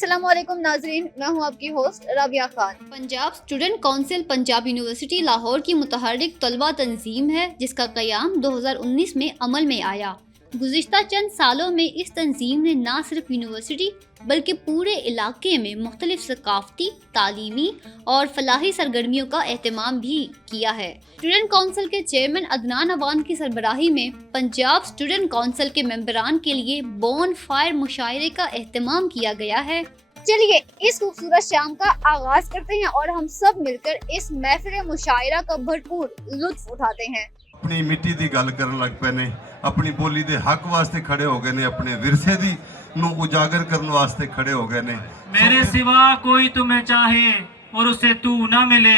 अस्सलाम वालेकुम नाजरीन, मैं हूं आपकी host Rabia Khan. Punjab student council Punjab university Lahore की मुतहर्रिक तलबा तंजीम है जिसका क़याम 2019 में अमल में आया। गुज़िश्ता चंद सालों में इस तंजीम ने न सिर्फ यूनिवर्सिटी बल्कि पूरे इलाके में मुख्तलिफ सकाफ़ती, तालीमी और फलाही सरगर्मियों का एहतमाम भी किया है। स्टूडेंट काउंसिल के चेयरमैन अदनान अवान की सरबराही में पंजाब स्टूडेंट काउंसिल के मेंबरान के लिए बोन फायर मुशायरे का एहतमाम किया गया है। चलिए इस खूबसूरत शाम का आगाज करते हैं और हम सब मिलकर इस महफिल मुशायरा का भरपूर लुत्फ उठाते हैं। अपनी मिट्टी की गल करन लग पे ने, अपनी बोली दे हक वास्ते खड़े हो गए ने, अपने विरसे दी नू उजागर करने वास्ते खड़े हो गए ने। मेरे सिवा कोई तुम्हें चाहे और उसे तू ना मिले,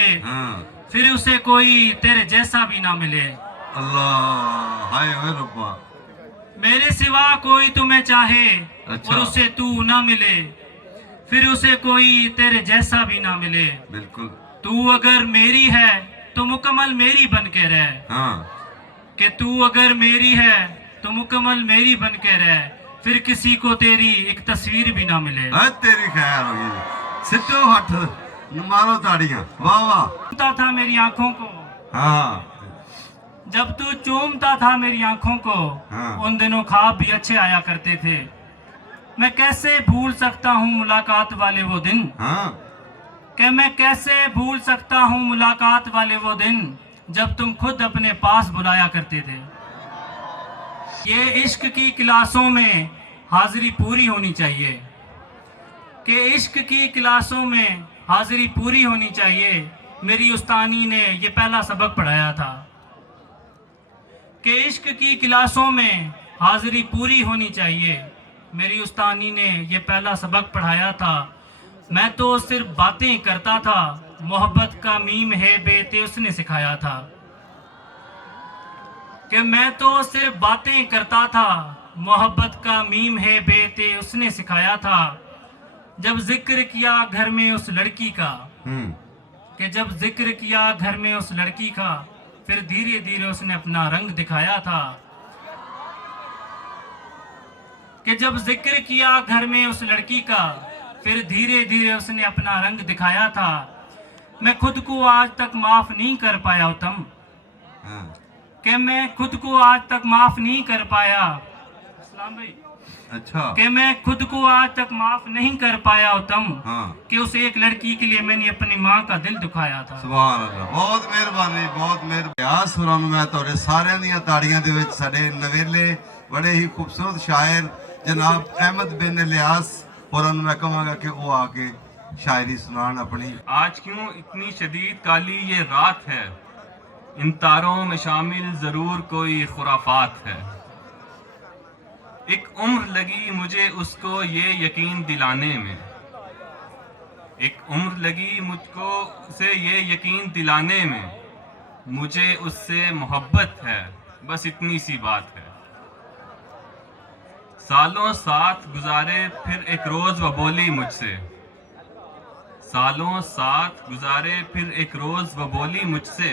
फिर उसे कोई तेरे जैसा भी ना मिले। अल्लाह हाय ओए रब्बा। मेरे सिवा कोई तुम्हें चाहे अच्छा। और उसे तू ना मिले, फिर उसे कोई तेरे जैसा भी ना मिले। बिल्कुल। तू अगर मेरी है तो मुकम्मल मेरी बन के रह। हाँ। कि तू अगर मेरी है तो मुकम्मल मेरी बन के रह, फिर किसी को तेरी एक तस्वीर भी ना मिले। तेरी खैर होगी। सिद्धो हट मारो ताड़ियां। वाह वाह। चूमता था मेरी आंखों को, हाँ। जब तू चूमता था मेरी आंखों को, हाँ। उन दिनों ख्वाब भी अच्छे आया करते थे। मैं कैसे भूल सकता हूँ मुलाकात वाले वो दिन। हाँ। कि मैं कैसे भूल सकता हूँ मुलाकात वाले वो दिन जब तुम खुद अपने पास बुलाया करते थे। ये इश्क की क्लासों में हाजिरी पूरी होनी चाहिए, कि इश्क की क्लासों में हाजिरी पूरी होनी चाहिए। मेरी उस्तानी ने ये पहला सबक पढ़ाया था कि इश्क की क्लासों में हाजिरी पूरी होनी चाहिए। मेरी उस्तानी ने ये पहला सबक पढ़ाया था। मैं तो सिर्फ बातें करता था, मोहब्बत का मीम है बेते उसने सिखाया था। कि मैं तो सिर्फ बातें करता था, मोहब्बत का मीम है बेते उसने सिखाया था। जब जिक्र किया घर में उस लड़की का, कि जब जिक्र किया घर में उस लड़की का, फिर धीरे धीरे उसने अपना रंग दिखाया था। कि जब जिक्र किया घर में उस लड़की का, फिर धीरे धीरे उसने अपना रंग दिखाया था। मैं खुद को आज तक माफ नहीं कर पाया उत्तम। कि मैं खुद को आज तक माफ नहीं कर पाया। अस्सलाम भाई। अच्छा। कि मैं खुद को आज तक माफ नहीं कर पाया उत्तम। हाँ। कि उस एक लड़की के लिए मैंने अपनी माँ का दिल दुखाया था। सुभान अल्लाह। बहुत मेहरबानी, बहुत मेहरबानी। सुरां नूं मैं तुहाडे सारियां दीयां ताड़ियां दे विच साडे नवेले बड़े ही खूबसूरत शायर जनाब अहमद बिन इलियास और मैं कहूँगा कि वो आके शायरी सुनान अपनी। आज क्यों इतनी शदीद काली ये रात है, इन तारों में शामिल जरूर कोई खुराफात है। एक उम्र लगी मुझे उसको ये यकीन दिलाने में, एक उम्र लगी मुझको उसे ये यकीन दिलाने में, मुझे उससे मोहब्बत है, बस इतनी सी बात है। सालों साथ गुजारे फिर एक रोज वो बोली मुझसे, सालों साथ गुजारे फिर एक रोज वो बोली मुझसे,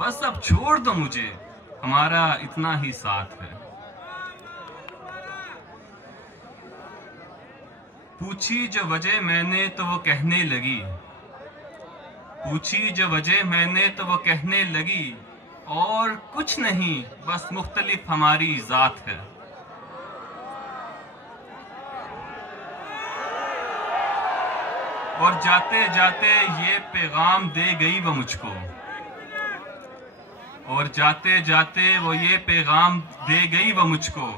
बस अब छोड़ दो मुझे, हमारा इतना ही साथ है। पूछी जो वजह मैंने तो वो कहने लगी, पूछी जो वजह मैंने तो वो कहने लगी, और कुछ नहीं बस मुख्तलिफ हमारी जात है। और जाते जाते ये पैगाम दे गई वो मुझको, और जाते जाते वो ये पैगाम दे गई वो मुझको,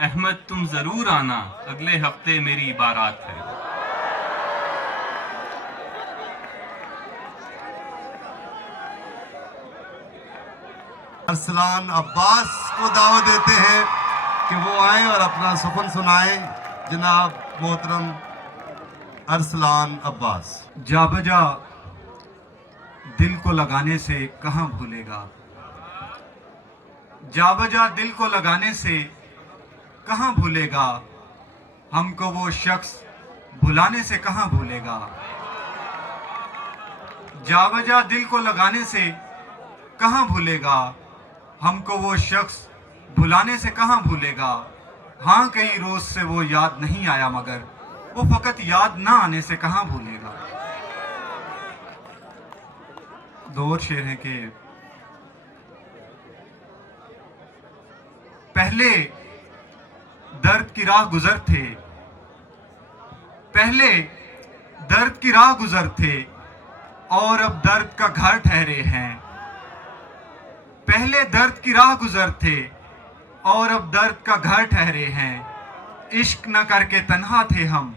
अहमद तुम जरूर आना, अगले हफ्ते मेरी बारात है। अरसलान अब्बास को दावत देते हैं कि वो आए और अपना सुखन सुनाएं। जनाब मोहतरम अरसलान अब्बास। जा बजा दिल को लगाने से कहाँ भूलेगा, जा बजा दिल को लगाने से कहाँ भूलेगा, हमको वो शख्स भुलाने से कहाँ भूलेगा। जा बजा दिल को लगाने से कहाँ भूलेगा, हमको वो शख्स भुलाने से कहाँ भूलेगा। हाँ कई रोज से वो याद नहीं आया, मगर वो फकत याद ना आने से कहां भूलेगा। दो और शेर हैं कि पहले दर्द की राह गुजर थे, पहले दर्द की राह गुजर थे और अब दर्द का घर ठहरे हैं। पहले दर्द की राह गुजर थे और अब दर्द का घर ठहरे हैं। इश्क न करके तन्हा थे हम,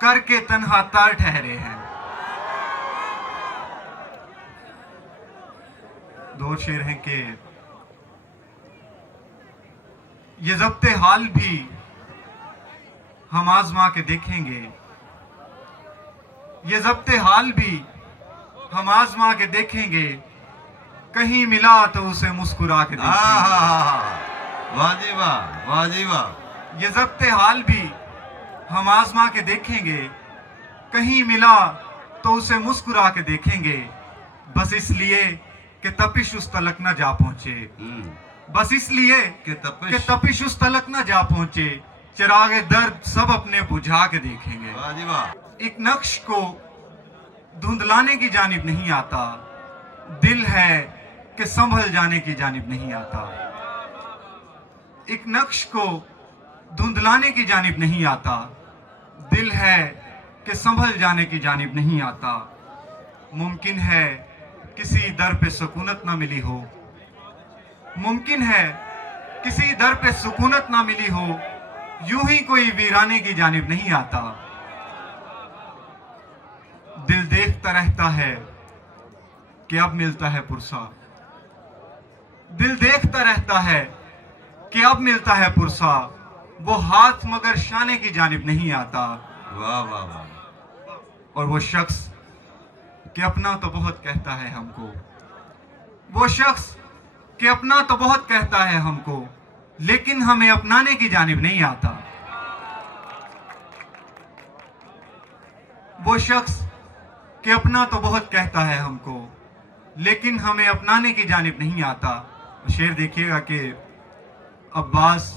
करके तन्हा तार ठहरे हैं। दो शेर हैं कि ये ज़ब्ते हाल भी हम आजमा के देखेंगे, ये ज़ब्ते हाल भी हम आजमा के देखेंगे, कहीं मिला तो उसे मुस्कुरा के देखेंगे। वाह जी वाह, वाह जी वाह। ये ज़ब्ते हाल भी हम आजमा के देखेंगे, कहीं मिला तो उसे मुस्कुरा के देखेंगे, बस इसलिए कि तपिश उस तलक न जा पहुंचे, बस इसलिए कि तपिश उस तलक न जा पहुंचे, चिरागे दर्द सब अपने बुझा के देखेंगे। वाह जी वाह। एक नक्श को धुंधलाने की जानिब नहीं आता, दिल है कि संभल जाने की जानिब नहीं आता। एक नक्श को धुंधलाने की जानिब नहीं आता, दिल है कि संभल जाने की जानिब नहीं आता। मुमकिन है किसी दर पे सुकूनत ना मिली हो, मुमकिन है किसी दर पे सुकूनत ना मिली हो, यूं ही कोई वीराने की जानिब नहीं आता। दिल देखता रहता है कि अब मिलता है पुरसा, दिल देखता रहता है कि अब मिलता है पुरसा, वो हाथ मगर शाने की जानिब नहीं आता। वाह वाह वाह। और वो शख्स कि अपना तो बहुत कहता है हमको, वो शख्स कि अपना तो बहुत कहता है हमको, लेकिन हमें अपनाने की जानिब नहीं आता। वो शख्स कि अपना तो बहुत कहता है हमको, लेकिन हमें अपनाने की जानिब नहीं आता। शेर देखिएगा कि अब्बास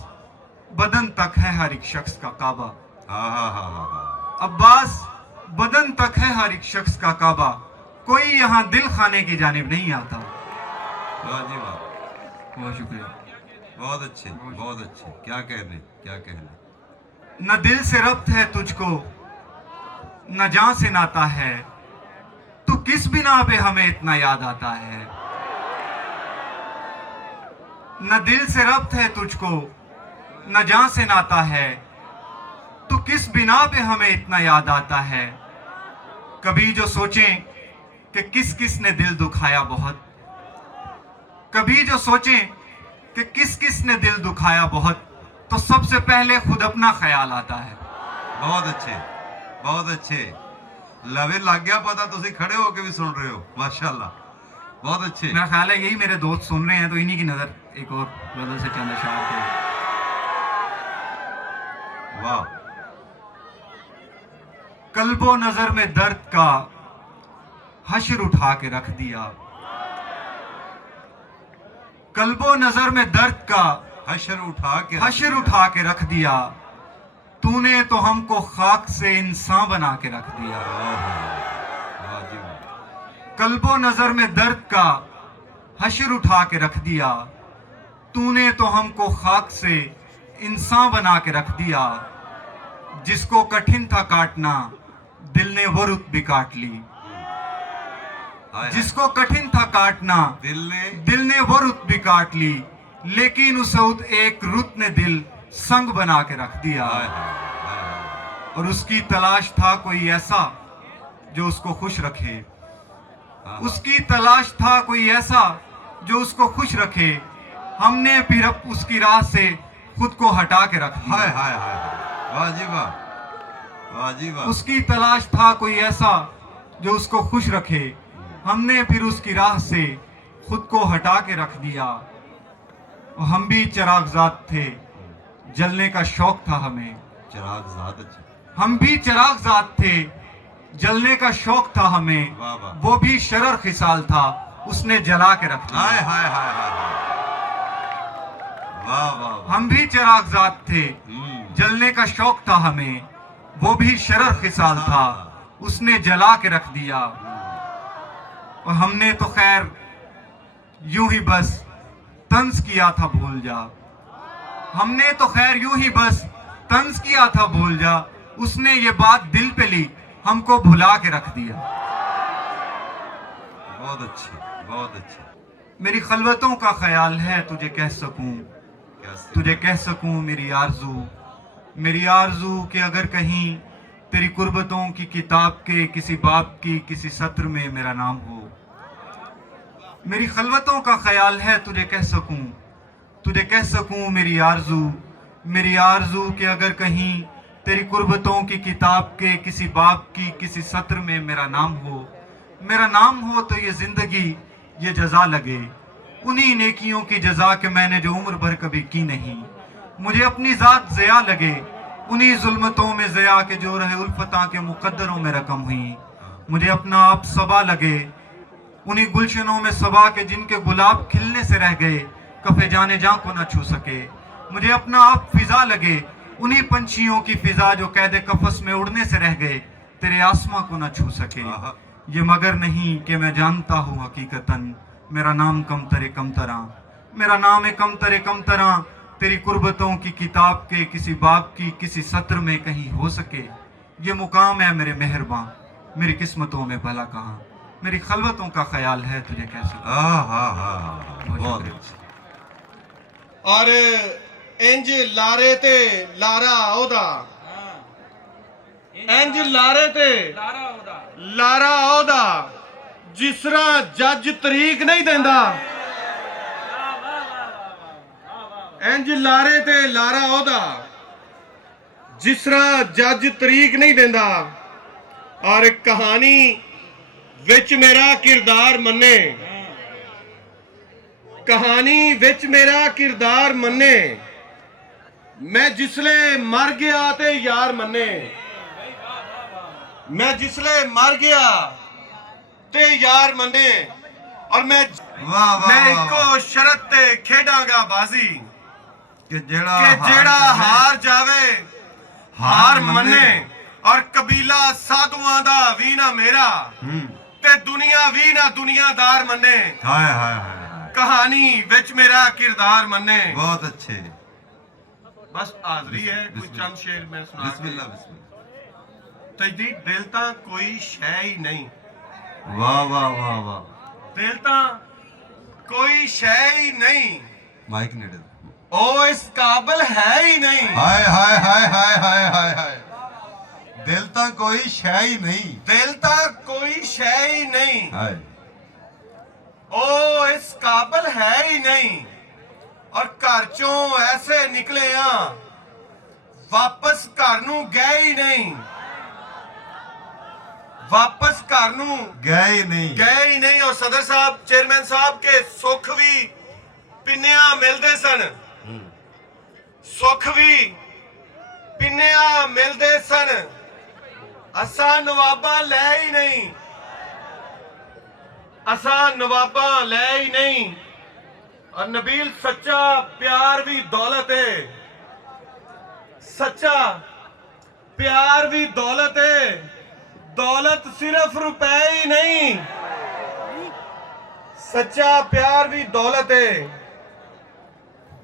बदन तक है हर एक शख्स का काबा, अब्बास बदन तक है हर एक शख्स का काबा, कोई यहाँ दिल खाने की जानिब नहीं आता। वाह जी वाह, बहुत शुक्रिया। बहुत अच्छे, बहुत अच्छे। क्या कहने, क्या कहने। न दिल से रब्त है तुझको, न जान से नाता है, तू किस बिना पे हमें इतना याद आता है। न दिल से रब्त है तुझको, न जान से नाता है, तू किस बिना पे हमें इतना याद आता है। कभी जो सोचें कि किस किस ने दिल दुखाया बहुत, कभी जो सोचें कि किस किस ने दिल दुखाया बहुत, तो सबसे पहले खुद अपना ख्याल आता है। बहुत अच्छे, बहुत अच्छे। लवे लग गया पता, तुसी खड़े होके भी सुन रहे हो, माशाल्लाह, बहुत अच्छे। मेरा ख्याल है यही मेरे दोस्त सुन रहे हैं, तो इन्हीं की नजर एक और बदल से चंद अशआर पे। वाह। कल्बो नजर में दर्द का हश्र उठा के रख दिया, कल्बो नजर में दर्द का हश्र उठा के रख दिया, तूने तो हमको खाक से इंसान बना के रख दिया। वाह जी वाह। कल्बो नजर में दर्द का हश्र उठा के रख दिया, तूने तो हमको खाक से इंसान बना के रख दिया। जिसको कठिन था काटना, दिल ने वो रुत भी काट ली, जिसको कठिन था काटना, दिल ने वो रुत भी काट ली, लेकिन उस एक रुत ने दिल संग बना के रख दिया। और उसकी तलाश था कोई ऐसा जो उसको खुश रखे, उसकी तलाश था कोई ऐसा जो उसको खुश रखे, हमने फिर अब उसकी राह से खुद को हटा के रख दिया। हाय हाय हाय, वाह जी वाह, वाह जी वाह। उसकी तलाश था कोई ऐसा जो उसको खुश रखे, हमने फिर उसकी राह से खुद को हटा के रख दिया। और हम भी चिरागज़ाद थे, जलने का शौक था हमें, चिरागज़ाद। अच्छे। हम भी चिरागज़ाद थे, जलने का शौक था हमें, वाह वाह। वो भी शरर खिसाल था, उसने जला के रख दिया। हाय हाय हाय हाय, वाह वाह वाह। हम भी चिरागज़ाद थे, जलने का शौक था हमें, वो भी शरर खिसाल था, उसने जला के रख दिया। और हमने तो खैर यूं ही बस तंज किया था भूल जा, हमने तो खैर यूं ही बस तंज किया था भूल जा, उसने ये बात दिल पे ली, हमको भुला के रख दिया। बहुत अच्छी, बहुत अच्छी। मेरी खलवतों का ख्याल है तुझे कह सकूं, कैसे? तुझे कह सकूं मेरी आरज़ू कि अगर कहीं तेरी कुर्बतों की किताब के किसी बाब की किसी सत्र में मेरा नाम हो। मेरी खलवतों का ख्याल है तुझे कह सकूं मेरी आरज़ू कि अगर कहीं तेरी कुर्बतों की किताब के किसी बाब की किसी सत्र में मेरा नाम हो तो ये जिंदगी ये जजा लगे उन्हीं नेकियों की जजा के मैंने जो उम्र भर कभी की नहीं। मुझे अपनी जात ज़िया लगे उन्हीं जुल्मतों में ज़िया के जो रहे उल्फता के मुकद्दरों में रकम हुई। मुझे अपना आप सबा लगे उन्हीं गुलशनों में सबा के जिनके गुलाब खिलने से रह गए, कफे जाने जा को न छू सके। मुझे अपना आप फिजा लगे उन्हीं पंछियों की फिजा जो कैद कफस में उड़ने से रह गए, तेरे आसमां को न छू सके। ये मगर नहीं कि मैं जानता हूँ हकीकतन मेरा नाम कम तरे तेरी कुर्बतों की किताब के किसी बाब की किसी सत्र में कहीं हो सके। ये मुकाम है मेरे मेहरबान, मेरी किस्मतों में भला कहाँ। मेरी खलवतों का ख्याल है तुझे कैसे। बहुत अच्छी। और इंज लारे ते लारा ओदा, इंज लारे ते लारा ओदा, जिस तरह जज तरीक नहीं देंदा, इंज लारे ते लारा ओदा, जिस तरह जज तरीक नहीं देंदा। और कहानी विच मेरा किरदार मन्ने, कहानी विच मेरा किरदार मन्ने, मैं जिसले मर गया ते यार मन्ने, मैं जिसले मर गया ते यार मन्ने। और मैं इको शरत ते खेडांगा बाजी कि जेड़ा हार जावे हार मन्ने। और कबीला साधुआं दा वी ना मेरा ते दुनिया वी ना दुनियादार मन्ने। हाय हाय हाय। कहानी विच मेरा किरदार मन्ने। बहुत अच्छे। बस हाजरी है, कोई चंद शेर मैं सुना। बिस्मिल्लाह बिस्मिल्लाह। तजदीद दिल तां कोई शै ही नहीं, वाह वाह वाह वाह। दिल तां कोई शै ही नहीं, माइक नेड़े। ओ इस काबिल है ही नहीं। हाय हाय हाय हाय हाय हाय हाय। दिल तां कोई शै ही नहीं, दिल तां कोई शै ही नहीं, हाय। ओ इस काबिल है ही नहीं। और घर चों ऐसे निकले वापस घर नूं गए ही नहीं, वापस घर नूं गए ही नहीं। और सदर साहब चेयरमैन साहब के सुख भी पिन्निया मिलते सन, सुख भी पिन्निया मिलते सन, असा नवाबा ले ही नहीं, असा नवाबा ले ही नहीं। और नबील सच्चा प्यार भी दौलत है, सच्चा प्यार भी दौलत है, दौलत सिर्फ रुपए ही नहीं, सच्चा प्यार भी दौलत है,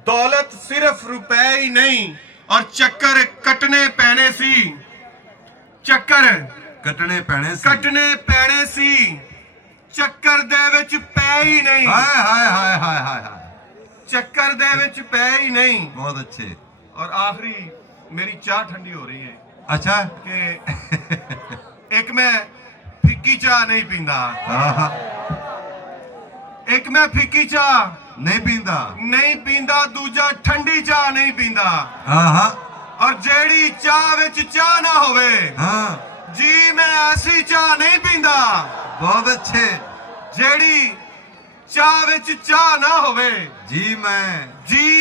दौलत सिर्फ रुपए ही नहीं। और चक्कर कटने पैने सी, चक्कर कटने पैने सी, कटने पैने सी, चक्कर दे विच पै ही नहीं। हाय हाय हाय हाय हाय हाय। चक्कर दे विच पै ही नहीं। बहुत अच्छे। और आखिरी मेरी चाह ठंडी हो रही है अच्छा कि एक मैं फिक्की चाह नहीं पींदा, हाँ। एक मैं फिक्की चाह नहीं पींदा, दूजा ठंडी चाह नहीं पींदा। हाँ। और जेड़ी चाह विच चाह ना होवे, हाँ। जी मैं ऐसी चाह नहीं पींदा। बहुत अच्छे। जेड़ी चाह विच चाह ना होवे, जी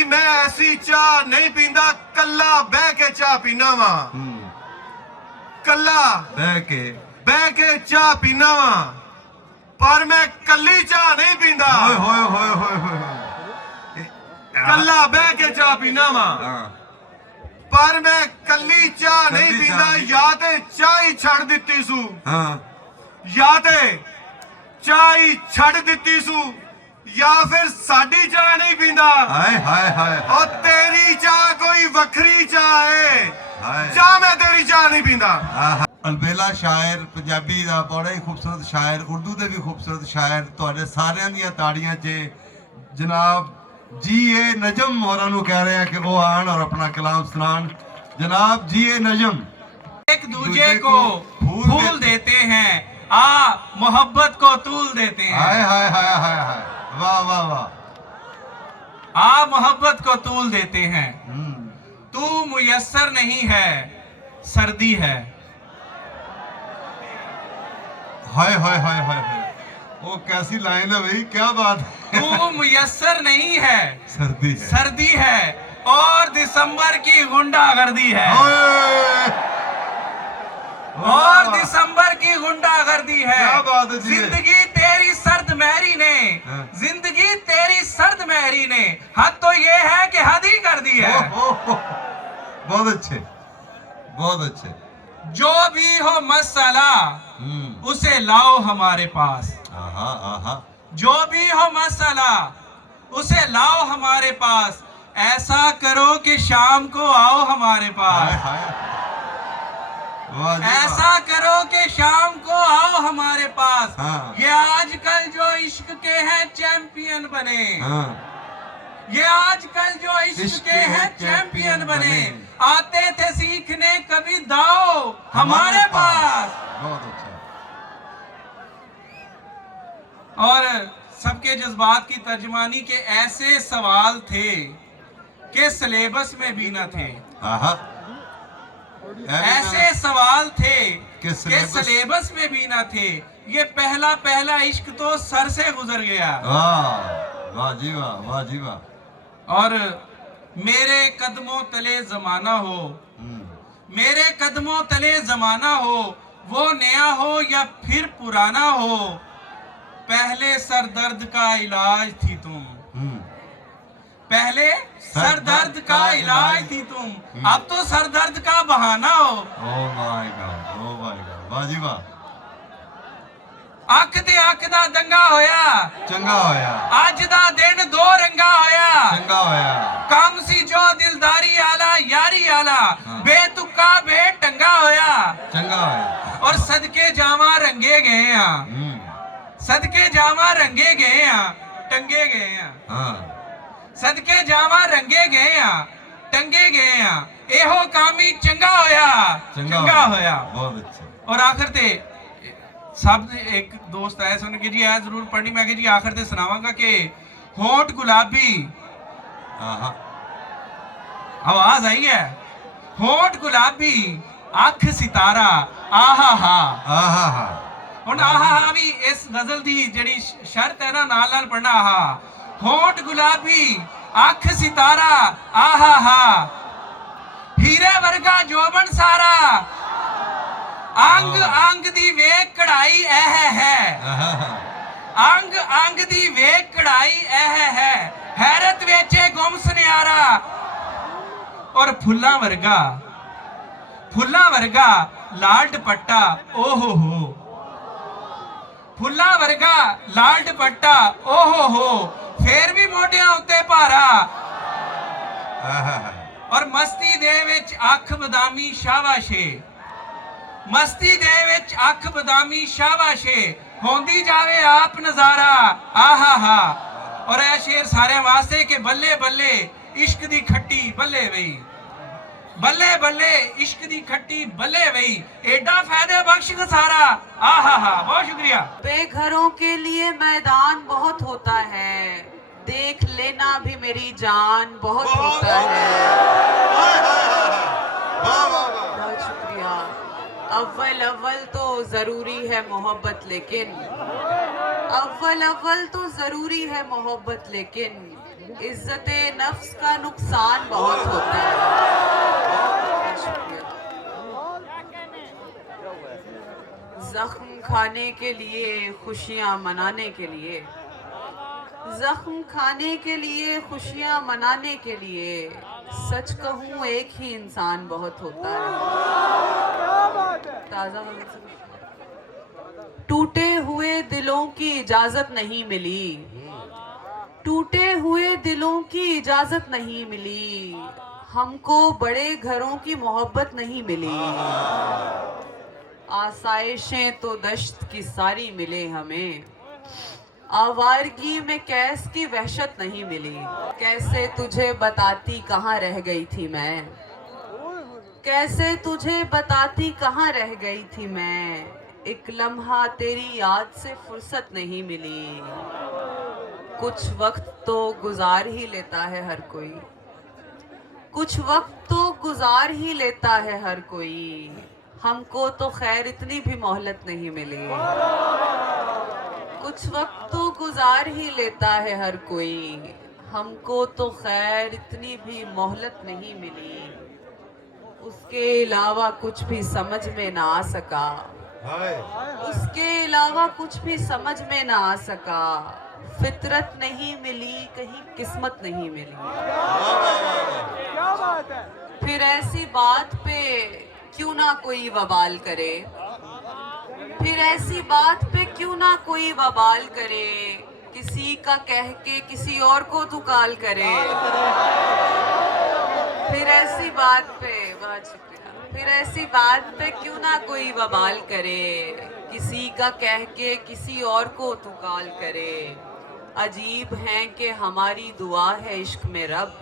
मैं ऐसी चाह नहीं पींदा, कल्ला बह के चाह पीना वा, कल्ला बह के चाह पीना वा, पर मैं कल्ली चाह नहीं पींदा। होए कल्ला बह के चाह पीना वा, हाँ। पर मैं कली चाह नहीं कल्ली पींदा, चाह नहीं। या ते चाह ही छड़ दित्ती सू, हाँ या ते चाह ही छड़ दित्ती सू, या फिर साडी चाह नहीं पींदा हाय हाय हाय और तेरी चाह कोई वखरी चाह है, हाय चाह मैं तेरी चाह नहीं पींदा। ਆਹਾ। ਅਲਬੇਲਾ ਸ਼ਾਇਰ ਪੰਜਾਬੀ ਦਾ ਬੜਾ ਹੀ ਖੂਬਸੂਰਤ ਸ਼ਾਇਰ, ਉਰਦੂ ਦੇ ਵੀ ਖੂਬਸੂਰਤ ਸ਼ਾਇਰ, ਤੁਹਾਡੇ ਸਾਰਿਆਂ ਦੀਆਂ ਤਾੜੀਆਂ 'ਚ ਜਨਾਬ ਜੀ ਏ ਨਜਮ ਹੋਰਾਂ ਨੂੰ ਕਹਿ ਰਹੇ ਆ ਕਿ ਉਹ ਆਣ ਔਰ ਆਪਣਾ ਕਲਾਮ ਸੁਣਾਣ। ਜਨਾਬ ਜੀ ਏ ਨਜਮ एक दूजे को फूल देते हैं, आ मोहब्बत को तूल देते हैं, ਹਾਏ ਹਾਏ ਹਾਏ ਹਾਏ ਹਾਏ ਵਾਹ ਵਾਹ ਵਾਹ। आ मोहब्बत को तूल देते हैं, ਹੂੰ तू मुयस्सर नहीं है सर्दी है। हाय हाय हाय हाय हाय, वो कैसी लाइन है भाई, क्या बात है। तू मुयस्सर नहीं है सर्दी है सर्दी है और दिसंबर की गुंडागर्दी है, ओए! और दिसंबर की गुंडागर्दी है। क्या बात है जी। जिंदगी तेरी सर्द महरी ने, हाँ। जिंदगी तेरी सर्द महरी ने हद तो ये है कि हद ही कर दी है। बहुत अच्छे बहुत अच्छे। जो भी हो मसला हम्म उसे लाओ हमारे पास, आहा आहा जो भी हो मसला उसे लाओ हमारे पास, ऐसा करो कि शाम को आओ हमारे हाय पास, हाय वाह जी वाह। ऐसा करो कि शाम को आओ हमारे पास। हाँ। ये आजकल जो इश्क के हैं चैंपियन बने, हाँ ये आजकल जो इश्क के हैं चैंपियन बने, आते थे सीखने कभी दाओ हमारे पास। बहुत अच्छा। और सबके जज्बात की तर्जमानी के ऐसे सवाल थे कि सिलेबस में भी न थे, आहा ऐसे सवाल थे कि कि सिलेबस में भी न थे। ये पहला पहला इश्क तो सर से गुजर गया। वाह वाह जी वाह वाह जी वाह। और मेरे कदमों तले जमाना हो, मेरे कदमों तले जमाना हो, वो नया हो या फिर पुराना हो, पहले सर दर्द का इलाज थी तुम, पहले सर दर्द का इलाज थी तुम, अब तो सर दर्द का बहाना हो। ओ माय गॉड वाह जी वाह। अख ते अख दा दंगा होया, चंगा होया अज दा दिन दो रंगा होया, चंगा होया कम सी जो दिलदारी आला यारी आला, बेतुका बेटंगा होया। चंगा होया। और सदके जावा रंगे गए आ, सदके जावा रंगे गए आ, टंगे गए आ, हाँ सदके जावा रंगे गए आ, टंगे गए आ, एहो कामी चंगा होया, चंगा होया। बहुत अच्छे। और आखिर ते सब एक दोस्त आया सुन के जी आ जरूर पढ़नी, मैं कि जी आखिर ते सुनावांगा कि होंठ गुलाबी, आहा आवाज आई है, होंठ गुलाबी अख सितारा, आहा हा। आहा हा ਹੁਣ ਆਹਾ ਵੀ ਇਸ ਗਜ਼ਲ ਦੀ ਜਿਹੜੀ ਸ਼ਰਤ ਹੈ ਨਾ ਨਾਲ ਨਾਲ ਪੜਨਾ। ਆਹਾ ਹੋਂਠ ਗੁਲਾਬੀ ਅੱਖ ਸਿਤਾਰਾ, ਆਹਾ ਹਾ ਹੀਰੇ ਵਰਗਾ ਜੋਬਨ ਸਾਰਾ, ਅੰਗ ਅੰਗ ਦੀ ਵੇਖ ਕਢਾਈ ਇਹ ਹੈ, ਅੰਗ ਅੰਗ ਦੀ ਵੇਖ ਕਢਾਈ ਇਹ ਹੈ, ਹੈਰਤ ਵਿੱਚ ਗੁੰਮ ਸੁਨਿਆਰਾ। ਔਰ ਫੁੱਲਾਂ ਵਰਗਾ ਲਾਲ ਦੁਪੱਟਾ, ਓਹੋ ਹੋ फुल्ला वर्गा लाल दुपट्टा, ओहो हो फिर भी मोढियां उत्ते भारा। और मस्ती दे विच अख बदामी शाबाशे, मस्ती दे विच अख बदामी शाबाशे, होंदी जावे आप नजारा, आहा हा। और यह शेर सारे वास्ते के बल्ले बल्ले इश्क दी खट्टी बल्ले वही, बल्ले बल्ले इश्क दी खट्टी बल्ले वही, एडा फायदे बख्श सारा, आहा हा। बहुत शुक्रिया। बेघरों के लिए मैदान बहुत होता है, देख लेना भी मेरी जान बहुत होता है। बहुत शुक्रिया। अव्वल तो जरूरी है मोहब्बत, लेकिन अव्वल तो जरूरी है मोहब्बत, लेकिन इज्जत नफ्स का नुकसान बहुत होता है। जख्म खाने के लिए, खुशियां मनाने के लिए, जख्म खाने के लिए, खुशियां मनाने के लिए सच कहूं एक ही इंसान बहुत होता है। ताजा टूटे हुए दिलों की इजाजत नहीं मिली, टूटे हुए दिलों की इजाजत नहीं मिली, हमको बड़े घरों की मोहब्बत नहीं मिली। आसाइशें तो दश्त की सारी मिले हमें, आवारगी में कैस की वहशत नहीं मिली। कैसे तुझे बताती कहाँ रह गई थी मैं, कैसे तुझे बताती कहाँ रह गई थी मैं, एक लम्हा तेरी याद से फुर्सत नहीं मिली। कुछ वक्त तो गुजार ही लेता है हर कोई, कुछ वक्त तो गुजार ही लेता है हर कोई, हमको तो खैर इतनी भी मोहलत नहीं मिली। कुछ वक्त तो गुजार ही लेता है हर कोई, हमको तो खैर इतनी भी मोहलत नहीं मिली। उसके अलावा कुछ भी समझ में ना आ सका, उसके अलावा कुछ भी समझ में ना आ सका। फितरत नहीं मिली, कहीं किस्मत नहीं मिली। फिर ऐसी बात पे क्यों ना कोई वबाल करे, फिर ऐसी बात पे क्यों ना कोई वबाल करे, किसी का कह के किसी और को तू काल करे। फिर ऐसी बात पे, बहुत शुक्रिया, फिर ऐसी बात पे क्यों ना कोई वबाल करे, किसी का कह के किसी और को तू काल करे। अजीब है कि हमारी दुआ है इश्क में रब,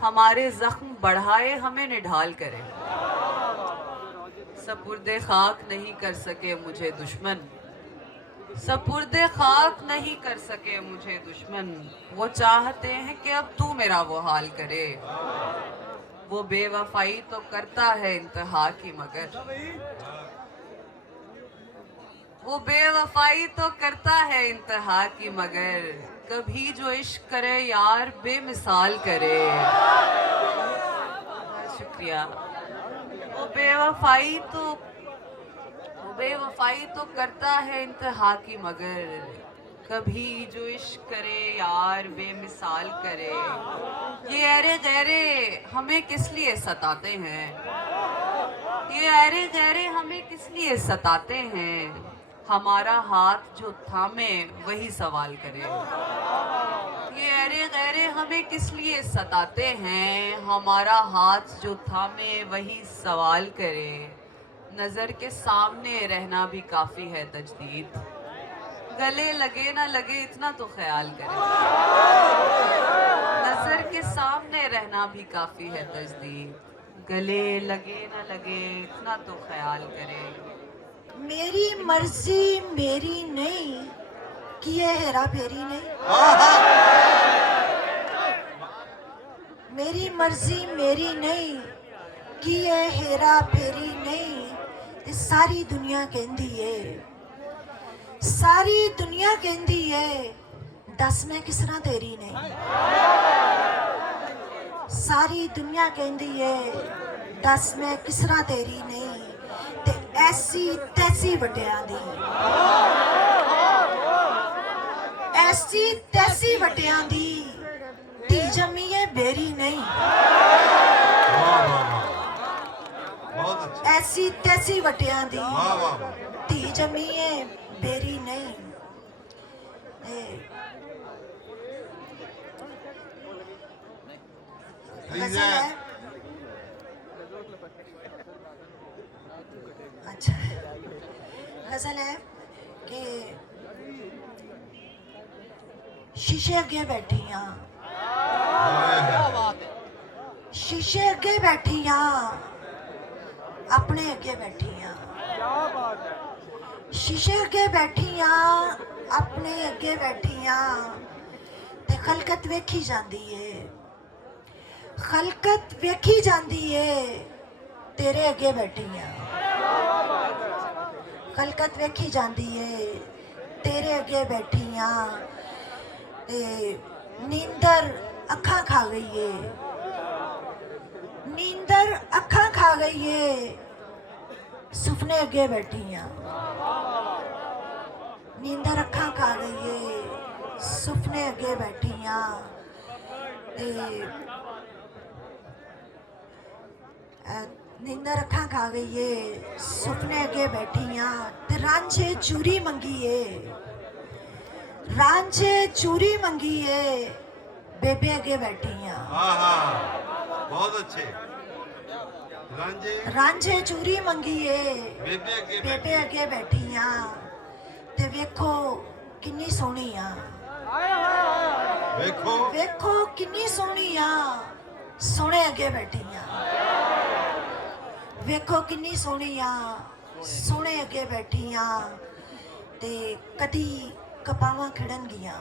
हमारे जख्म बढ़ाए हमें निढाल करे। सपुर्दे खाक नहीं कर सके मुझे दुश्मन, सपुर्दे खाक नहीं कर सके मुझे दुश्मन, वो चाहते हैं कि अब तू मेरा वो हाल करे। वो बेवफाई तो करता है इंतहा की मगर, वो बेवफाई तो करता है इंतहा की मगर, कभी जो इश्क करे यार बेमिसाल करे। शुक्रिया। वो बेवफाई तो करता है इंतहा की मगर, कभी जो इश्क करे यार बेमिसाल करे। ये अरे गहरे हमें किस लिए सताते हैं, ये अरे गहरे हमें किस लिए सताते हैं, हमारा हाथ जो थामे वही सवाल करे। ये अरे गहरे हमें किस लिए सताते हैं, हमारा हाथ जो थामे वही सवाल करे। नजर के सामने रहना भी काफी है तजदीद, गले लगे ना लगे इतना तो ख्याल करे। नजर के सामने रहना भी काफी है तजदीद, गले लगे ना लगे इतना तो ख्याल करे। मेरी मर्जी मेरी नहीं कि ये हेरा फेरी नहीं, मेरी मर्जी मेरी नहीं कि ये हेरा फेरी नहीं। ते सारी दुनिया कहती है, सारी दुनिया कहती है, दस मैं किस तरह तेरी नहीं। सारी दुनिया कहती है, दस मैं किस तरह तेरी नहीं। ते ऐसी तैसी वटिया दी, ऐसी तैसी वटिया दी धी जमी है बेरी नहीं। बहुत अच्छा। ऐसी तैसी वटिया दी वाह वाह वाह। धी जमी है बेरी नहीं। गजल है, अच्छा गजल है कि शीशे अगे बैठी हाँ, शीशे अगे बैठी हाँ, अपने अगे बैठी हाँ, शीशे अगे बैठी हाँ, अपने अगे बैठी हाँ। ते खलकत वेखी जाती है, खलकत वेखी जाती है, तेरे अगे बैठी हाँ। खलकत वेखी जाती है, तेरे अगे बैठी हाँ। नींदर अखा खा गई है, नींदर अखा खा गई है, सुपने अगे बैठी हाँ। नींदर अखा खा गई है, सुपने अगे बैठी हाँ। नींदर अखा खा गई है, सुपने अगे बैठी हाँ ते रांझे चूरी मंगी है, रांझे चूरी मंगी है, बेबे अगे बैठी हाँ। हाँ हाँ बहुत अच्छे। रांझे रांझे चूरी मंगी है, बेबे अगे बेबे अगे बैठी हाँ ते वेखो किन्नी सोहनी हाँ, देखो वेखो किन्नी सोहनी हाँ, सोहने अगे बैठी हाँ। वेखो किन्नी सोहनी हाँ, सोहने अगे बैठी हाँ ते कदी कपावां खिड़न गियां,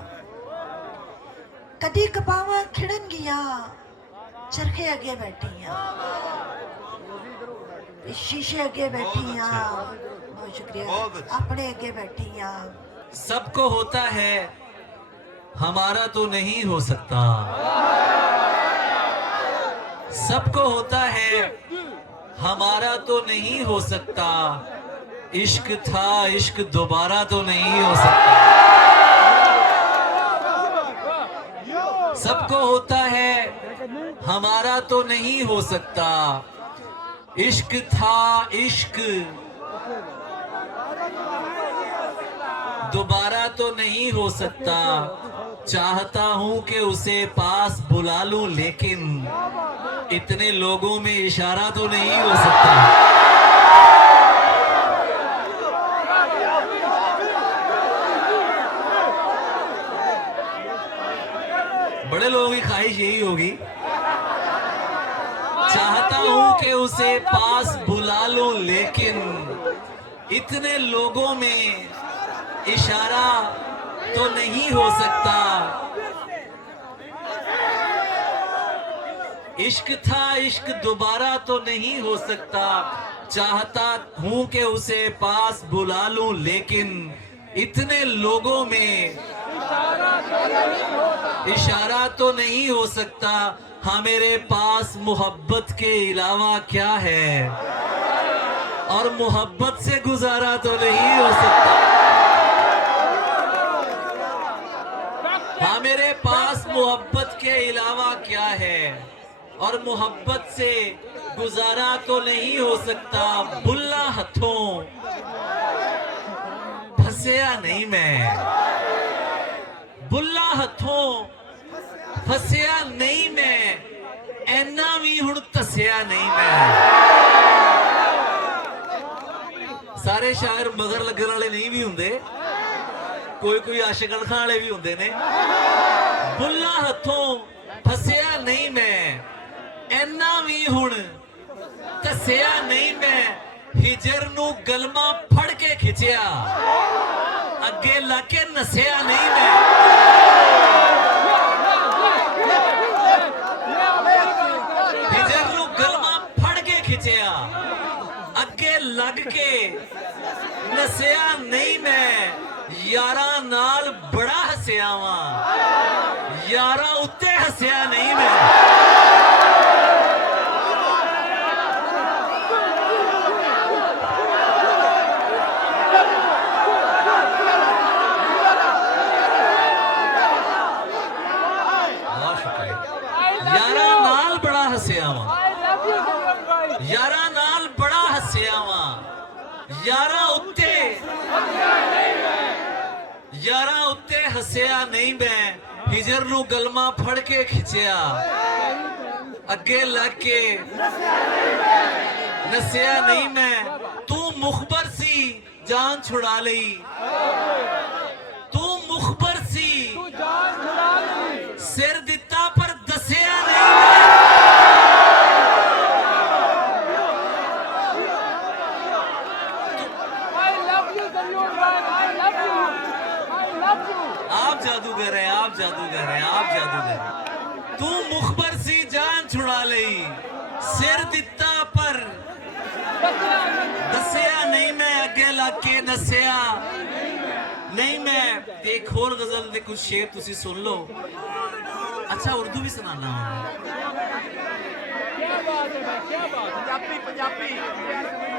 कदी कपावां खिड़न गियां, चरखे अगे बैठी हाँ, शीशे अगे बैठी हाँ। बहुत शुक्रिया। बहुत अच्छा। अपने अगे बैठी हाँ। सबको होता है, हमारा तो नहीं हो सकता। सबको होता है, हमारा तो नहीं हो सकता। इश्क था, इश्क दोबारा तो नहीं हो सकता। सबको होता है, हमारा तो नहीं हो सकता। इश्क था, इश्क दोबारा तो नहीं हो सकता। चाहता हूं कि उसे पास बुला लूं, लेकिन इतने लोगों में इशारा तो नहीं हो सकता। बड़े लोगों की ख्वाहिश यही होगी, चाहता हूं कि उसे पास बुला लूं, लेकिन इतने लोगों में इशारा तो नहीं हो सकता। इश्क था, इश्क दोबारा तो नहीं हो सकता। चाहता हूं कि उसे पास बुला लूं, लेकिन इतने लोगों में इशारा तो नहीं हो सकता। हाँ मेरे पास मोहब्बत के अलावा क्या है, और मोहब्बत से गुजारा तो नहीं हो सकता। हाँ मेरे पास मोहब्बत के अलावा क्या है, और मोहब्बत से गुजारा तो नहीं हो सकता। बुल्ला हथों फंसिया नहीं मैं, बुल्ला हथों फंसिया नहीं मैं, ऐना भी हुण तसिया नहीं मैं। सारे शायर मगर लगन वाले नहीं भी हुंदे, कोई कोई आशिकन खां वाले भी हुंदे ने। बुल्ला हथों फंसिया नहीं मैं, ऐना भी हुण तसिया नहीं मैं। हिजर नू गलमा फड़ के खिंचिया, अगे लाके नसिया नहीं मैं। हिजर नू गलमा फड़ के खिंचिया, अगे लग के नसिया नहीं मैं। यारा नाल बड़ा हसिया वा, यारा उत्ते हसिया नहीं मैं। यारा नाल बड़ा हसिया वा, यारा नाल बड़ा हसिया वा। यारा उत्ते हसिया नहीं मैं। हिजर नू गलमा फड़ के खिंचिया, अगे लग के नसिया नहीं मैं। तू मुखबर सी जान छुड़ा ली, तू मुखबर सी सिर दिता पर दसिया नहीं मैं। आप जादूगर हैं, आप जादूगर हैं, आप जादूगर हैं। तू मुखबर सी जान छुड़ा ली, सिर दिता पर दसिया नहीं मैं, अगे लाके नसिया नहीं मैं। एक और गजल दे कुछ शेर तुसी सुन लो। अच्छा उर्दू भी सुनाना है,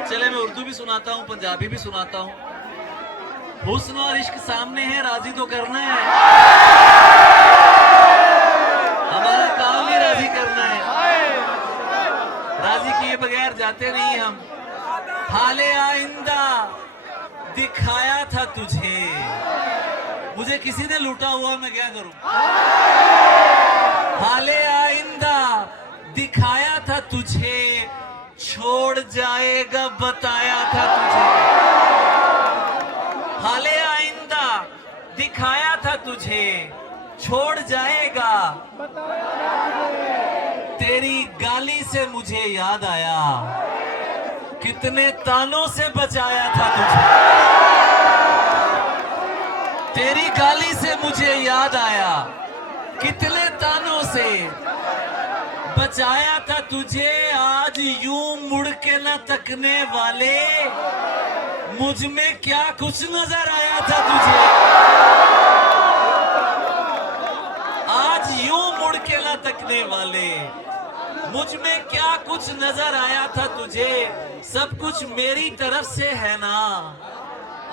चले मैं उर्दू भी सुनाता हूँ, पंजाबी भी सुनाता हूँ। हुस्न और इश्क सामने है, राजी तो करना है, हमारा काम ही राजी करना है। राजी किए बगैर जाते नहीं हम। हाले आइंदा दिखाया था तुझे, मुझे किसी ने लूटा हुआ, मैं क्या करूं। हाले आइंदा दिखाया था तुझे, छोड़ जाएगा बताया था तुझे। हाले आइंदा दिखाया था तुझे, छोड़ जाएगा। तेरी गाली से मुझे याद आया, कितने तानों से बचाया था तुझे। तेरी गाली से मुझे याद आया, कितने तानों से बचाया था तुझे। आज यूं मुड़ के न तकने वाले, मुझ में क्या कुछ नजर आया था तुझे। आज यूं मुड़ के न तकने वाले, मुझ में क्या कुछ नजर आया था तुझे। सब कुछ मेरी तरफ से है ना,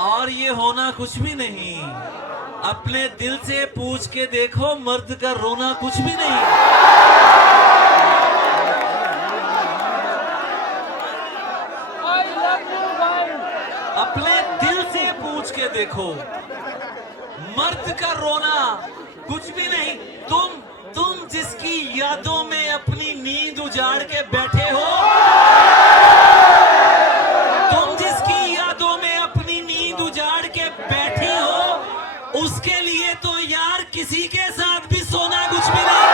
और ये होना कुछ भी नहीं। अपने दिल से पूछ के देखो, मर्द का रोना कुछ भी नहीं। अपने दिल से पूछ के देखो, मर्द का रोना कुछ भी नहीं। तुम जिसकी यादों में अपनी नींद उजाड़ के बैठे हो, तुम जिसकी यादों में अपनी नींद उजाड़ के बैठे हो, उसके लिए तो यार किसी के साथ भी सोना कुछ भी नहीं।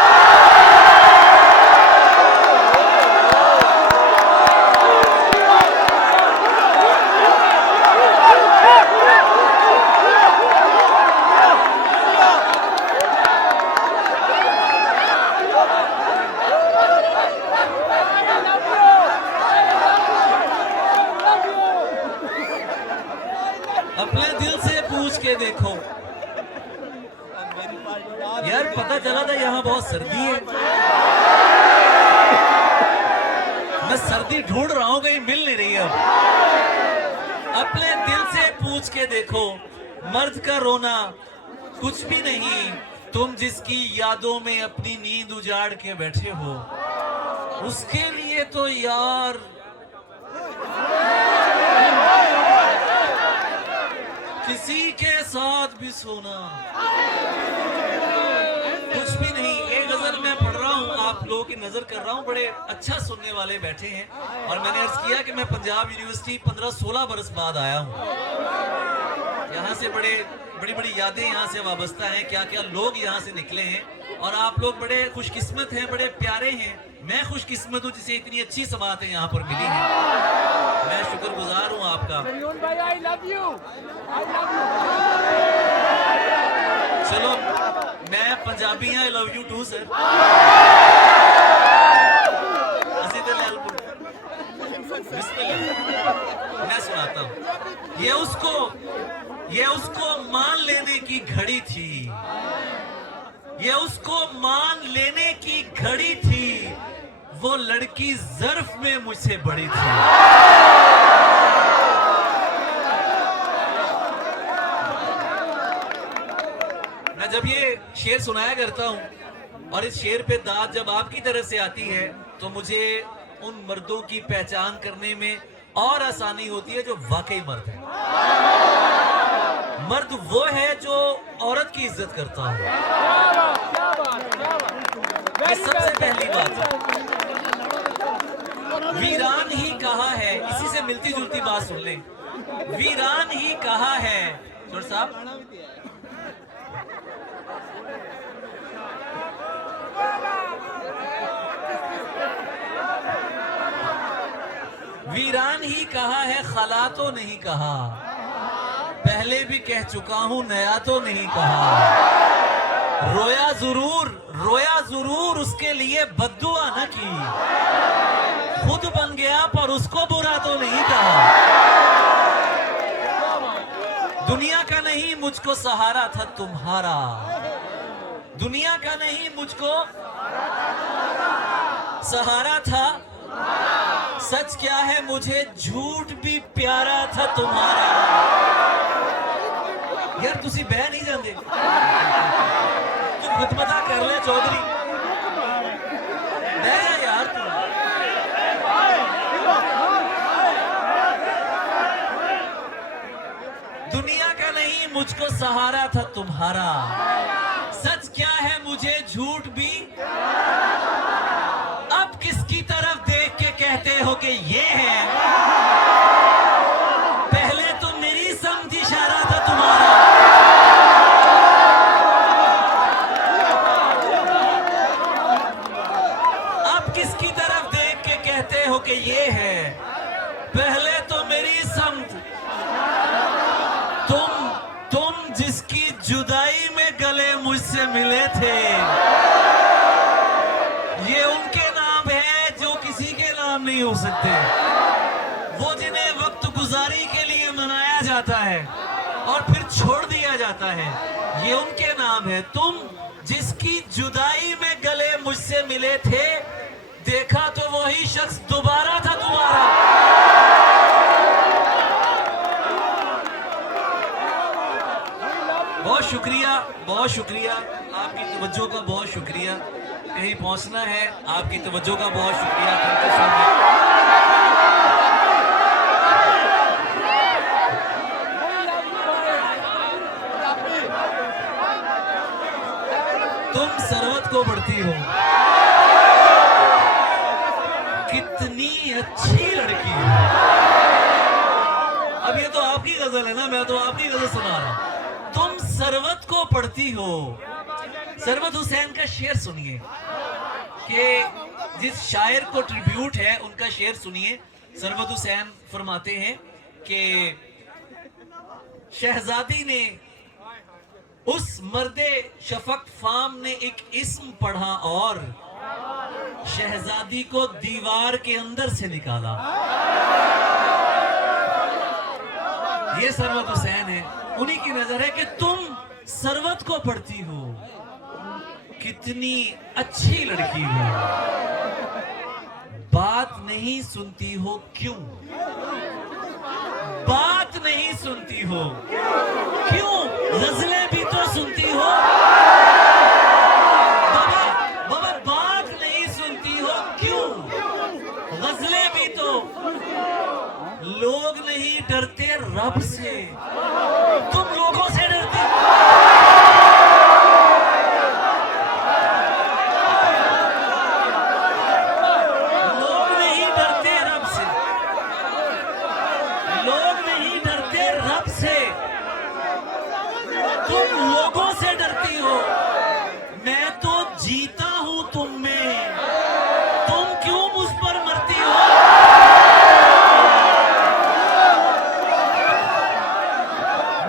अपने दिल से पूछ के देखो। यार पता चला था यहाँ बहुत सर्दी है, मैं सर्दी ढूंढ रहा हूँ, कहीं मिल नहीं रही है। अपने दिल से पूछ के देखो, मर्द का रोना कुछ भी नहीं। तुम जिसकी यादों में अपनी नींद उजाड़ के बैठे हो, उसके लिए तो यार किसी के साथ भी सोना कुछ भी नहीं। एक गजल मैं पढ़ रहा हूँ, आप लोगों की नजर कर रहा हूँ, बड़े अच्छा सुनने वाले बैठे हैं। और मैंने अर्ज किया कि मैं पंजाब यूनिवर्सिटी 15-16 बरस बाद आया हूँ। यहाँ से बड़ी बड़ी यादें यहाँ से वाबस्ता हैं, क्या क्या लोग यहाँ से निकले हैं। और आप लोग बड़े खुशकिस्मत हैं, बड़े प्यारे हैं। मैं खुशकिस्मत हूँ जिसे इतनी अच्छी समातें यहाँ पर मिली हैं। मैं शुक्रगुजार हूँ आपका। चलो मैं Punjabi I love you too sir. मैं सुनाता हूँ। ये उसको मान लेने की घड़ी थी, ये उसको मान लेने की घड़ी थी। वो लड़की ज़र्फ में मुझसे बड़ी थी। मैं जब ये शेर सुनाया करता हूँ और इस शेर पे दाद जब आपकी तरफ से आती है, तो मुझे उन मर्दों की पहचान करने में और आसानी होती है जो वाकई मर्द है। मर्द वो है जो औरत की इज्जत करता है। ये सबसे पहली बात है। वीरान ही कहा है, इसी से मिलती जुलती बात सुन लें। वीरान ही कहा है, छोड़ साहब, वीरान ही कहा है, खला तो नहीं कहा। पहले भी कह चुका हूं, नया तो नहीं कहा। रोया जरूर उसके लिए बद्दुआ न की। खुद बन गया पर उसको बुरा तो नहीं कहा। दुनिया का नहीं मुझको सहारा था तुम्हारा। दुनिया का नहीं मुझको सहारा था। सच क्या है मुझे झूठ भी प्यारा था तुम्हारा। यार तुसी बह नहीं जाते, तू खुद पता कर ले चौधरी। बह जा यार तू। दुनिया का नहीं मुझको सहारा था तुम्हारा, सच क्या है मुझे झूठ भी, अब किसकी तरफ देख के कहते हो कि ये है, पहले तो मेरी समझ इशारा था तुम्हारा। अब किसकी तरफ देख के कहते हो कि ये है, पहले तो मेरी समझ। तुम जिसकी जुदाई में गले मुझसे मिले थे, ये उनके नाम है जो किसी के नाम नहीं हो सकते, वो जिन्हें वक्त गुजारी के लिए मनाया जाता है और फिर छोड़ दिया जाता है, ये उनके नाम है। तुम जिसकी जुदाई में गले मुझसे मिले थे, देखा तो वही शख्स दोबारा था तुम्हारा। बहुत शुक्रिया, आपकी तवज्जो का बहुत शुक्रिया। कहीं पहुंचना है, आपकी तवज्जो का बहुत शुक्रिया। Thank you so much. तुम सरवत को बढ़ती हो, कितनी अच्छी लड़की हो। अब ये तो आपकी गजल है ना, मैं तो आपकी गजल सुना रहा हूं। तुम सरवत को पढ़ती हो। सरवत हुसैन का शेर सुनिए, कि जिस शायर को ट्रिब्यूट है उनका शेर सुनिए। सरवत हुसैन फरमाते हैं कि शहजादी ने उस मर्दे शफक फाम ने एक इस्म पढ़ा और शहजादी को दीवार के अंदर से निकाला। ये सरवत हुसैन है, उन्हीं की नजर है कि तुम सरवत को पढ़ती हो, कितनी अच्छी लड़की हो, बात नहीं सुनती हो क्यों, बात नहीं सुनती हो क्यों, गजलें भी तो सुनती हो। बाबा बात नहीं सुनती हो क्यों, गजलें भी तो। लोग नहीं डरते रब से, तुम लोगों से डरते हो। लोग नहीं डरते रब से, लोग नहीं डरते रब से, तुम लोगों से डरती हो। मैं तो जीता हूं तुम में, तुम क्यों मुझ पर मरती हो।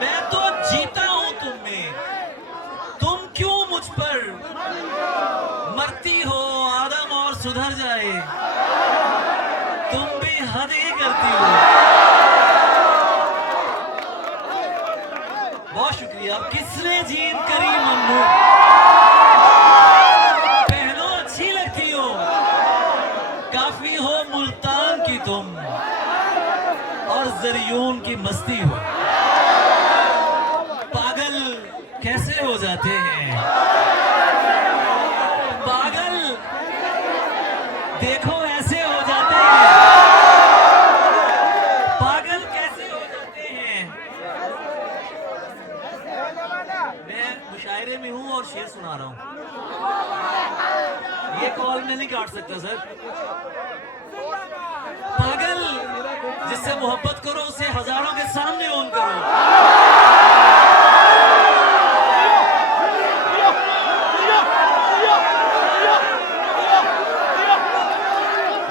मैं तो जीता हूं तुम में, तुम क्यों मुझ पर मरती हो। आदम और सुधर जाए, तुम भी हद ही करती हो। बहुत शुक्रिया। किसने जीत करी मन्नू, पहनो अच्छी लगती हो, काफी हो मुल्तान की तुम और जरियून की मस्ती हो। पागल कैसे हो जाते हैं, पागल देखो ऐसे हो जाते हैं, पागल कैसे हो जाते हैं। मैं मुशायरे में हूं और शेर सुना रहा हूं। ये कॉल मैं नहीं काट सकता सर। पागल जिससे मोहब्बत करो उसे हजारों के सामने ऑन करो।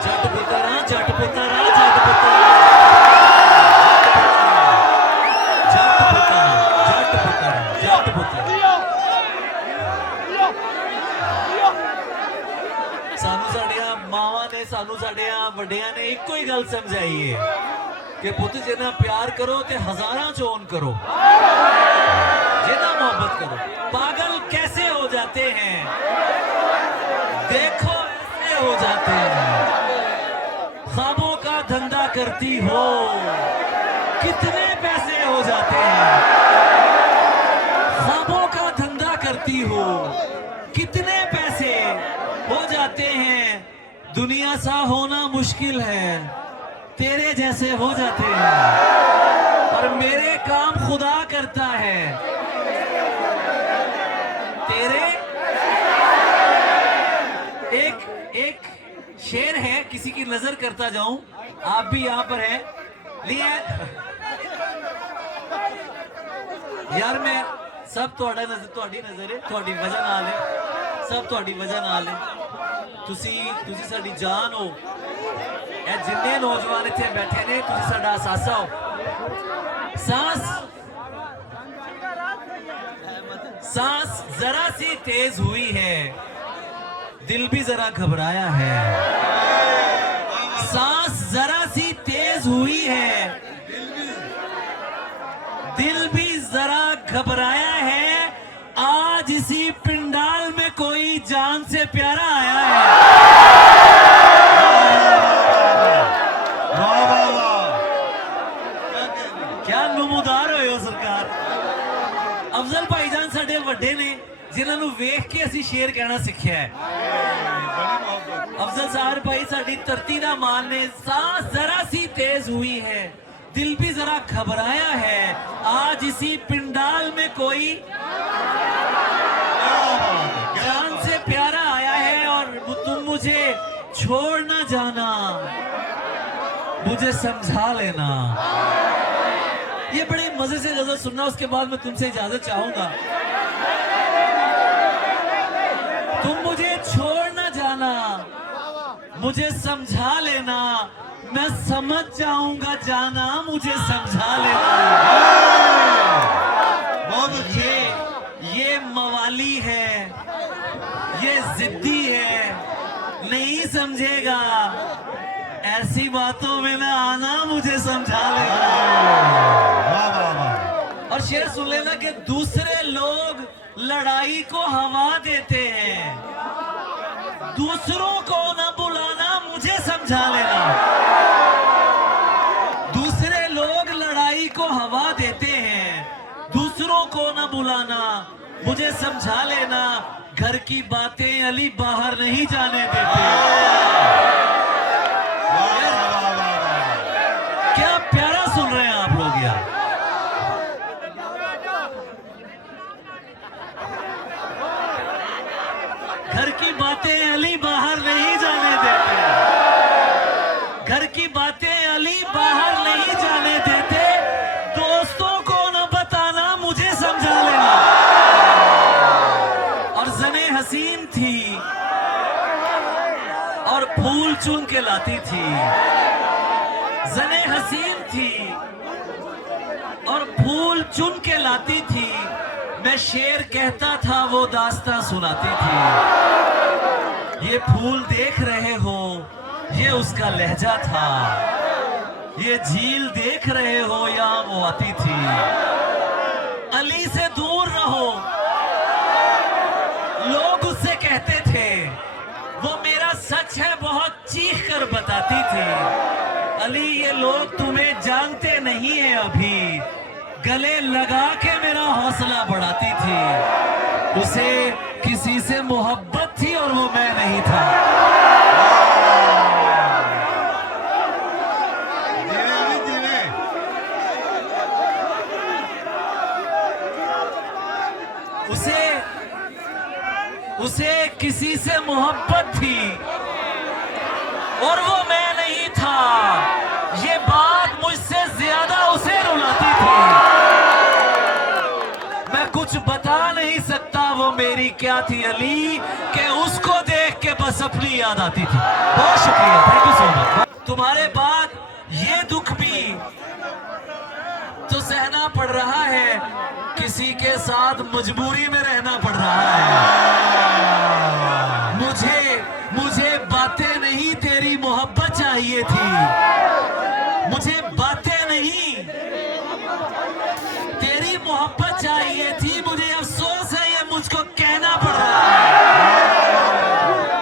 जट पुतरा जट पुतरा जट पुतरा जट पुतरा जट पुतरा जट पुतरा। सानू साडिया मावां ने, सानू साडिया वड्डियां ने इक्को ही गल समझाई है कि पुत जिन्ना प्यार करो ते हजारां चोन करो, जिन्ना मोहब्बत करो। पागल कैसे हो जाते हैं, देखो ऐसे हो जाते हैं। ख्वाबों का धंधा करती हो, कितने पैसे हो जाते हैं। ख्वाबों का धंधा करती हो, कितने पैसे हो जाते हैं। दुनिया सा होना मुश्किल है, तेरे जैसे हो जाते हैं। और और मेरे काम खुदा करता है। तेरे एक शेर है, किसी की नजर करता जाऊं, आप भी यहां पर हैं। लिया यार मैं सब ਤੁਹਾਡੀ ਨਜ਼ਰ ਹੈ, ਤੁਹਾਡੀ ਵਜ੍ਹਾ ਨਾਲ ਹੈ, ਸਭ ਤੁਹਾਡੀ ਵਜ੍ਹਾ ਨਾਲ ਹੈ। ਤੁਸੀਂ ਸਾਡੀ ਜਾਨ ਹੋ। ਇਹ ਜਿੰਨੇ ਨੌਜਵਾਨ ਇੱਥੇ ਬੈਠੇ ਨੇ, ਤੁਸੀਂ ਸਾਡਾ ਅਸਾਸਾ ਹੋ। सांस जरा सी तेज हुई है, दिल भी जरा घबराया है। सांस जरा सी तेज हुई है, दिल भी जरा घबराया है। आज इसी पिंडाल में कोई जान से प्यारा आया है। क्या नमूदार हो सरकार। अफजल भाईजान साडे वड्डे ने, जिन्हां नूं वेख के असीं शेर कहना सीखिया है। अफजल साहब भाई साडी धरती दा मान ने। सांस जरा सी तेज हुई है, दिल भी जरा घबराया है। आज इसी पिंडाल में कोई जान से प्यारा आया है। और तुम मुझे छोड़ ना जाना, मुझे समझा लेना। ये बड़े मजे से गजल सुनना, उसके बाद मैं तुमसे इजाजत चाहूंगा। तुम मुझे छोड़ ना जाना, मुझे समझा लेना। मैं समझ जाऊंगा जाना, मुझे समझा लेना। बहुत अच्छे। ये मवाली है, ये जिद्दी है, नहीं समझेगा। ऐसी बातों में ना आना, मुझे समझा लेना। और शेर सुन लेना कि दूसरे लोग लड़ाई को हवा देते हैं, दूसरों को ना बुलाना, मुझे समझा लेना। दूसरे लोग लड़ाई को हवा देते हैं, दूसरों को ना बुलाना, मुझे समझा लेना। घर की बातें अली बाहर नहीं जाने देते। क्या प्यारा सुन रहे हैं आप लोग यार। घर की बातें अली बाहर नहीं जाने देते। घर की बातें अली बाहर नहीं जाने देते। दोस्तों को न बताना, मुझे समझा लेना। और जने हसीन थी और फूल चुन के लाती थी। जने हसीन थी और फूल चुन के लाती थी। मैं शेर कहता था, वो दास्तां सुनाती थी। ये फूल देख रहे हो, ये उसका लहजा था। ये झील देख रहे हो, यहाँ वो आती थी। अली से दूर रहो, लोग उससे कहते थे। वो मेरा सच है बहुत चीख कर बताती थी। अली ये लोग तुम्हें जानते नहीं है अभी। गले लगा के मेरा हौसला बढ़ाती थी। उसे किसी से मोहब्बत थी और वो मैं नहीं था। उसे किसी से मोहब्बत थी और वो मैं नहीं था। ये बात मुझसे ज्यादा उसे रुलाती थी। मैं कुछ बता नहीं सकता वो मेरी क्या थी अली, कि उसको देख के बस अपनी याद आती थी। बहुत शुक्रिया, थैंक यू सो मच। तुम्हारे बाद ये दुख भी तो सहना पड़ रहा है, किसी के साथ मजबूरी में रहना पड़ रहा है। मुझे बातें नहीं, तेरी मोहब्बत चाहिए थी। मुझे बातें नहीं, तेरी मोहब्बत चाहिए थी। मुझे अफसोस है ये मुझको कहना पड़ रहा है।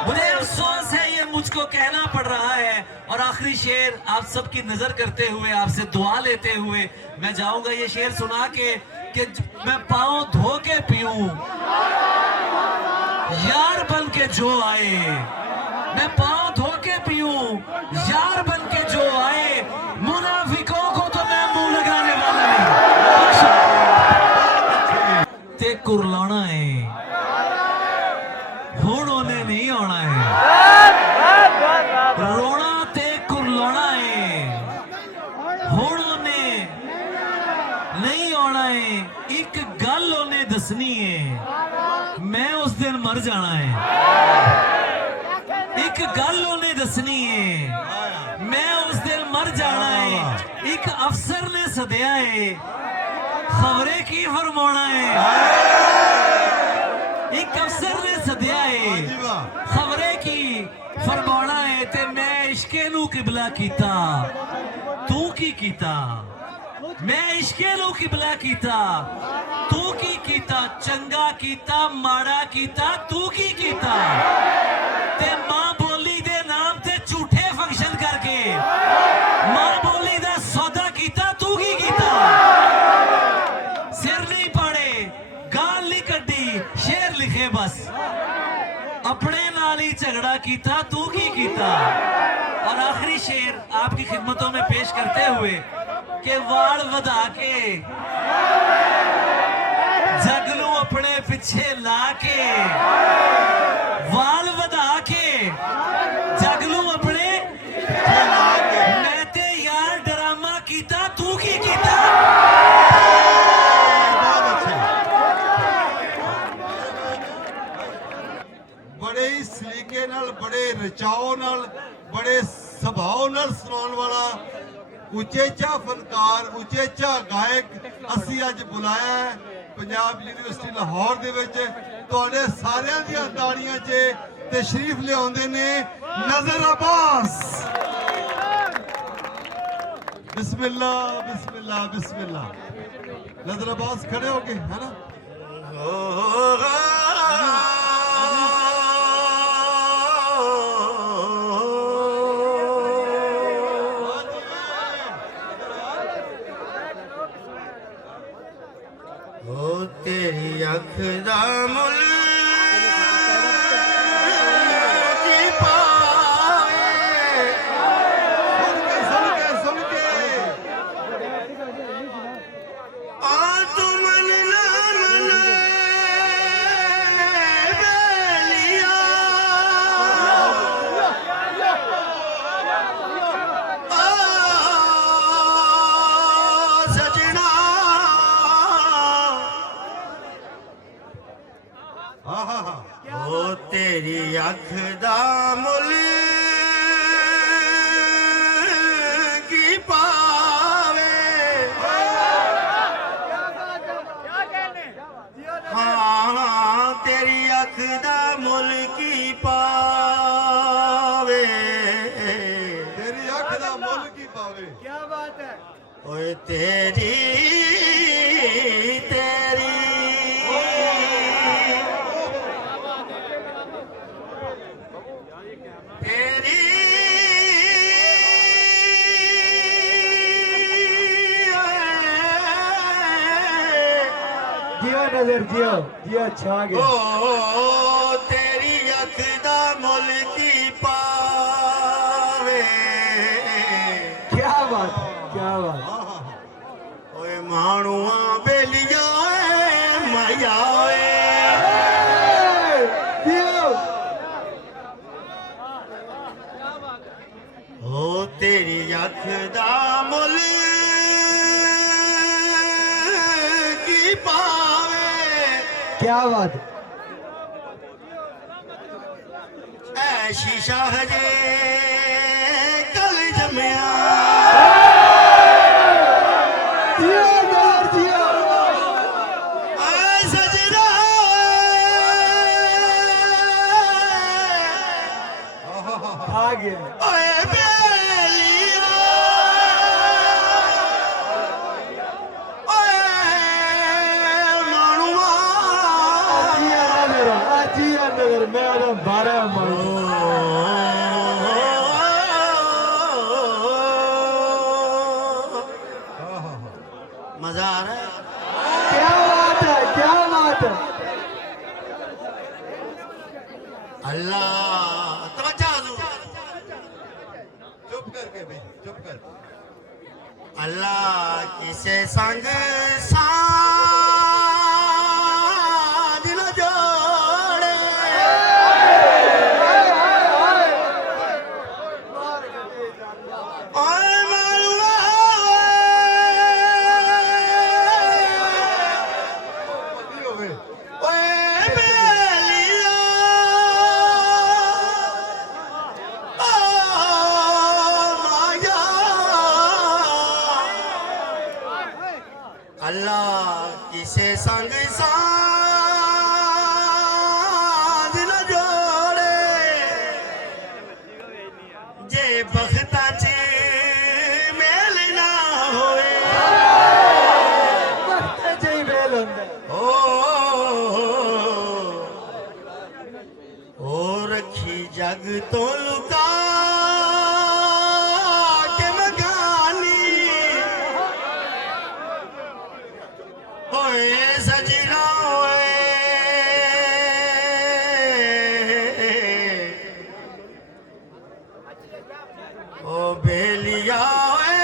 मुझे अफसोस है ये मुझको कहना पड़ रहा है। और आखिरी शेर आप सबकी नजर करते हुए, आपसे दुआ लेते हुए मैं जाऊंगा ये शेर सुना के कि मैं पाँव धो के पीऊं यार बन के जो आए। मैं पाँव धो के पीऊं यार बन के जो आए। मुनाफिकों को तो मैं मुंह लगाने वाला नहीं। नहीं आना है, एक गल उन्हें दसनी है, मैं उस दिन मर जाना है। एक गल उन्हें दसनी है, मैं उस दिन मर जाना है। एक अफसर ने सदया है, खबरें की फरमाना है। एक अफसर ने सदया है, खबरें की फरमाना है। ते मैं इश्के नू किबला कीता, तू की कीता। मैं इश्के नू किबला कीता, तू की कीता। चंगा कीता, माड़ा कीता, तू की कीता। ते मां बोली दे नाम ते झूठे फंक्शन करके मां बोली दा सौदा कीता, तू की कीता। सिर नहीं पाड़े, गाल नहीं कड्डी, शेर लिखे बस। अपने नाल ही झगड़ा कीता, तू की कीता। और आखिरी शेर आपकी खिदमतों में पेश करते हुए कि वाल वधा के जगलू अपने पीछे ला के, वाल वधा के जगलू अपने मैं ते यार ड्रामा कीता, तू की कीता। बड़े ही सलीके नाल, बड़े रचाओ नाल, बड़े सुभाव नाल सुनाउण वाला उचेचा फनकार, उचेचा गायक ਅਸੀਂ ਅੱਜ ਬੁਲਾਇਆ ਹੈ ਪੰਜਾਬ ਯੂਨੀਵਰਸਿਟੀ ਲਾਹੌਰ ਦੇ ਵਿੱਚ। ਤੁਹਾਡੇ ਸਾਰਿਆਂ ਦੀਆਂ ਤਾੜੀਆਂ 'ਚ ਤਸ਼ਰੀਫ ਲਿਆਉਂਦੇ ਨੇ ਨਜ਼ਰ ਅब्बास। ਬਿਸਮਿਲ੍ਲਾ ਬਿਸਮਿਲ੍ਲਾ ਬਿਸਮਿਲ੍ਲਾ। ਨਜ਼ਰ अब्बास ਖੜੇ ਹੋ ਕੇ, ਹੈ ਨਾ? तेरी अख दा मुल तेरी अख दा मुल की पावे। हाँ तेरी अख दा मुल की पावे, ਤੇਰੀ ਅੱਖ ਦਾ ਮੁੱਲ ਕੀ ਪਾਵੇ। क्या बात है। ओए तेरी तेरी तेरी जियो नजर जियो जियो छा गया। ओ तेरी अख दा मुल की पावे। क्या बात है, क्या बात है। ओए मानुआ बेलिया माया जियो ओ तेरी अख दा मुल की पावे। क्या बात है। ऐ शीशा हजे कल जमया। जियो नजर जियो। ऐ सजना खा गया। ओए बेलिया ओए मानुआ जियो नजर मैं 12 मारू। मजा आ रहा है। क्या बात है, क्या बात है। अल्लाह तवज्जो दो। ਚੁੱਪ ਕਰਕੇ ਬਈ, ਚੁੱਪ ਕਰ। अल्लाह किसे संग साथ न जोड़े। ओए मालूआ अल्लाह किसे संग साध न जोड़े जे बख्ता च मेल ना होए बख्ता च ही मेल हुंदा ओ रखी जग तो लुका के मगानी ओए सजना ओए ओ बेलिया ओए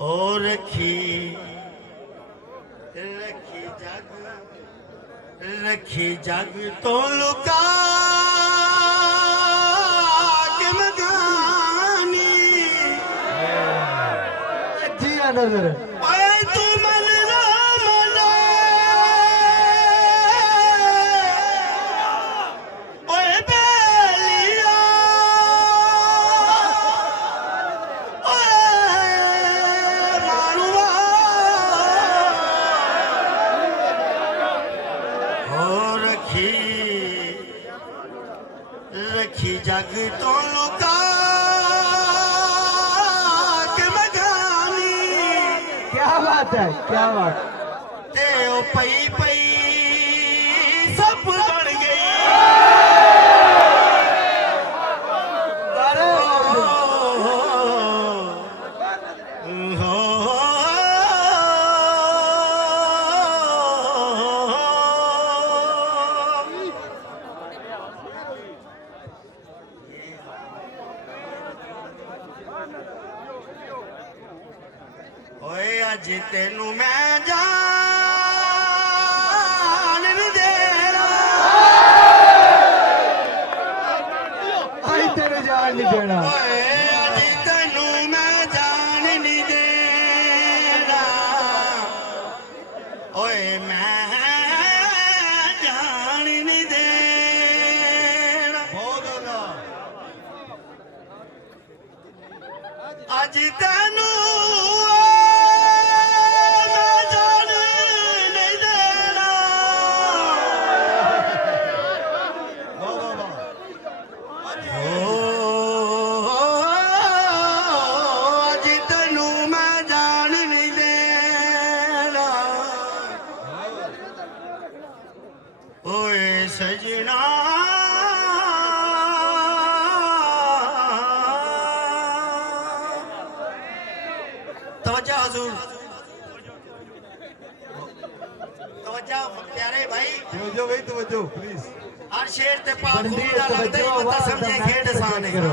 ओ रखी जग तो लुका के मगानी जी नजर ओए तू मन ना मना ओए बेलिया रखी जग तो लुका के मगानी क्या बात है क्या बात ते ओ पई पई सब बन गई अरे ओए अज तेनू मैं जान नहीं देना आई तेरे जान नहीं देना ओए अज तेनू मैं जान नहीं देना ओए मैं जान नहीं देना बहुत होगा अज तेनू सजना तवज्जो हुजूर तवज्जो प्यारे भाई तवज्जो प्लीज हर शेर ते पाक खुदा लगदे ही मत समझे खेड सान है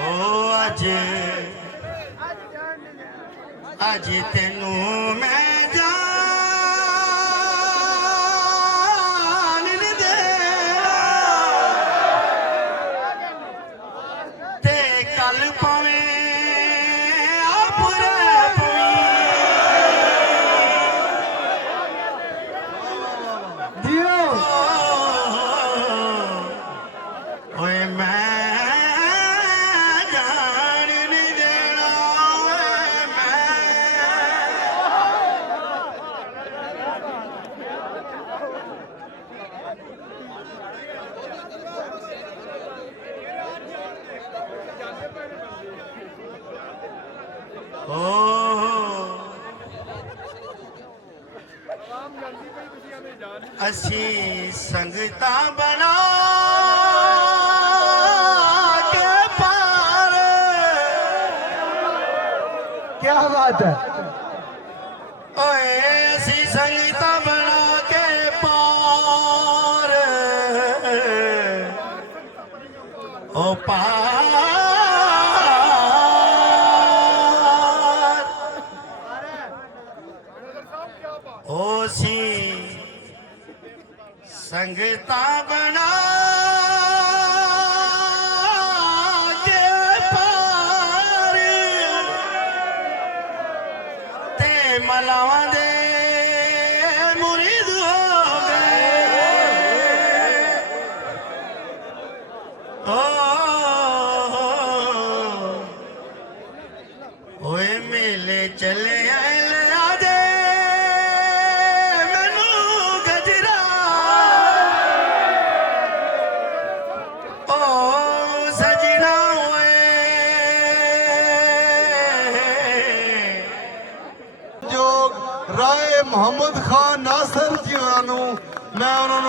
ओ अज तेनू मैं असी संगता बना के पार क्या बात है ओए असी संगता बना के पार ओ पार ओ सी संगता बना के पार ते मलावा दे मुरीद हो गए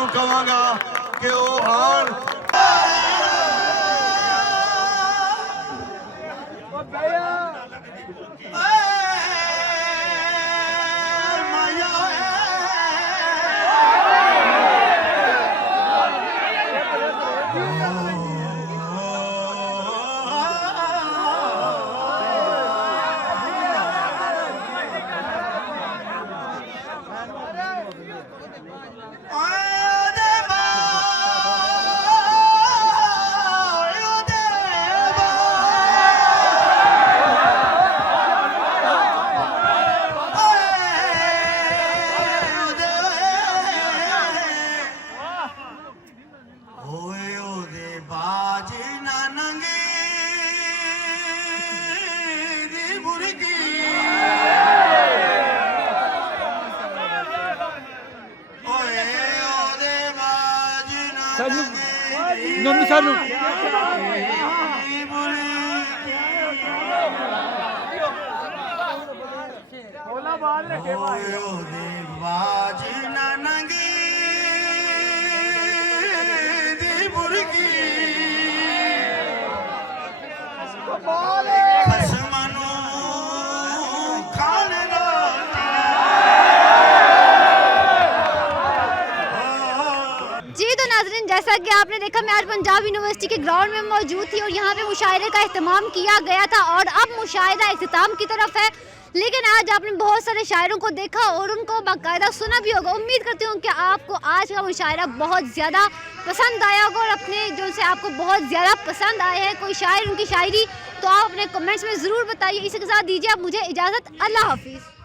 ਨੂੰ ਕਹਾਂਗਾ ਕਿ ਉਹ ਆਉਣ। जैसा कि आपने देखा, मैं आज पंजाब यूनिवर्सिटी के ग्राउंड में मौजूद थी और यहाँ पे मुशायरे का एहतमाम किया गया था और अब मुशायरा इख्तिताम की तरफ है। लेकिन आज आपने बहुत सारे शायरों को देखा और उनको बाकायदा सुना भी होगा। उम्मीद करती हूँ कि आपको आज का मुशायरा बहुत ज़्यादा पसंद आया होगा और अपने जो से आपको बहुत ज़्यादा पसंद आए हैं कोई शायर, उनकी शायरी, तो आप अपने कमेंट्स में ज़रूर बताइए। इसी के साथ दीजिए आप मुझे इजाज़त। अल्लाह हाफिज़।